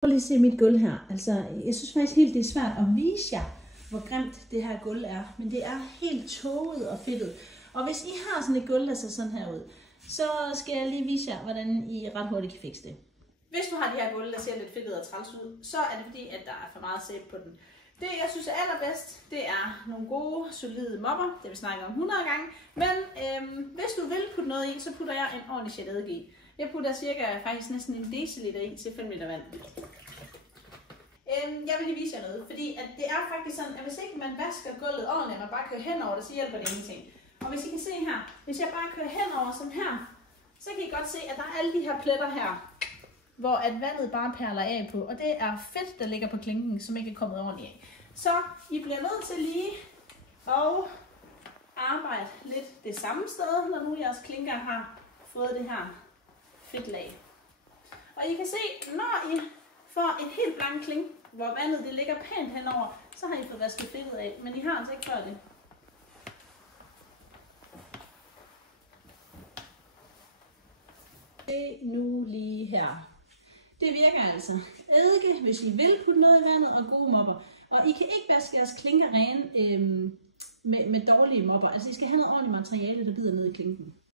Prøv lige at se mit gulv her. Altså, jeg synes faktisk helt, det er svært at vise jer, hvor grimt det her gulv er. Men det er helt tåget og fedtet. Og hvis I har sådan et gulv, der ser sådan her ud, så skal jeg lige vise jer, hvordan I ret hurtigt kan fikse det. Hvis du har de her gulv, der ser lidt fedtet og træls ud, så er det fordi, at der er for meget sæbe på den. Det, jeg synes er allerbedst, det er nogle gode, solide mopper. Det har vi snakket om 100 gange. Men hvis du vil putte noget i, så putter jeg en ordentlig chat eddike i. Jeg putter faktisk næsten en deciliter i til 5 liter vand. Jeg vil lige vise jer noget, fordi at det er faktisk sådan, at hvis ikke man vasker gulvet ordentligt, og man bare kører hen over det, så hjælper det ingenting. Og hvis I kan se her, hvis jeg bare kører hen over sådan her, så kan I godt se, at der er alle de her pletter her, hvor at vandet bare perler af på, og det er fedt, der ligger på klinken, som ikke er kommet ordentligt af. Så I bliver nødt til lige at arbejde lidt det samme sted, når nu jeres klinker har fået det her fedtlag. Og I kan se, når I får et helt blank klink, hvor vandet det ligger pænt henover, så har I fået vasket fedtet af, men I har altså ikke før det. Se nu lige her. Det virker altså. Eddike, hvis I vil putte noget i vandet, og gode mopper. Og I kan ikke vaske jeres klinker rene med dårlige mopper. Altså I skal have noget ordentligt materiale, der bider ned i klinken.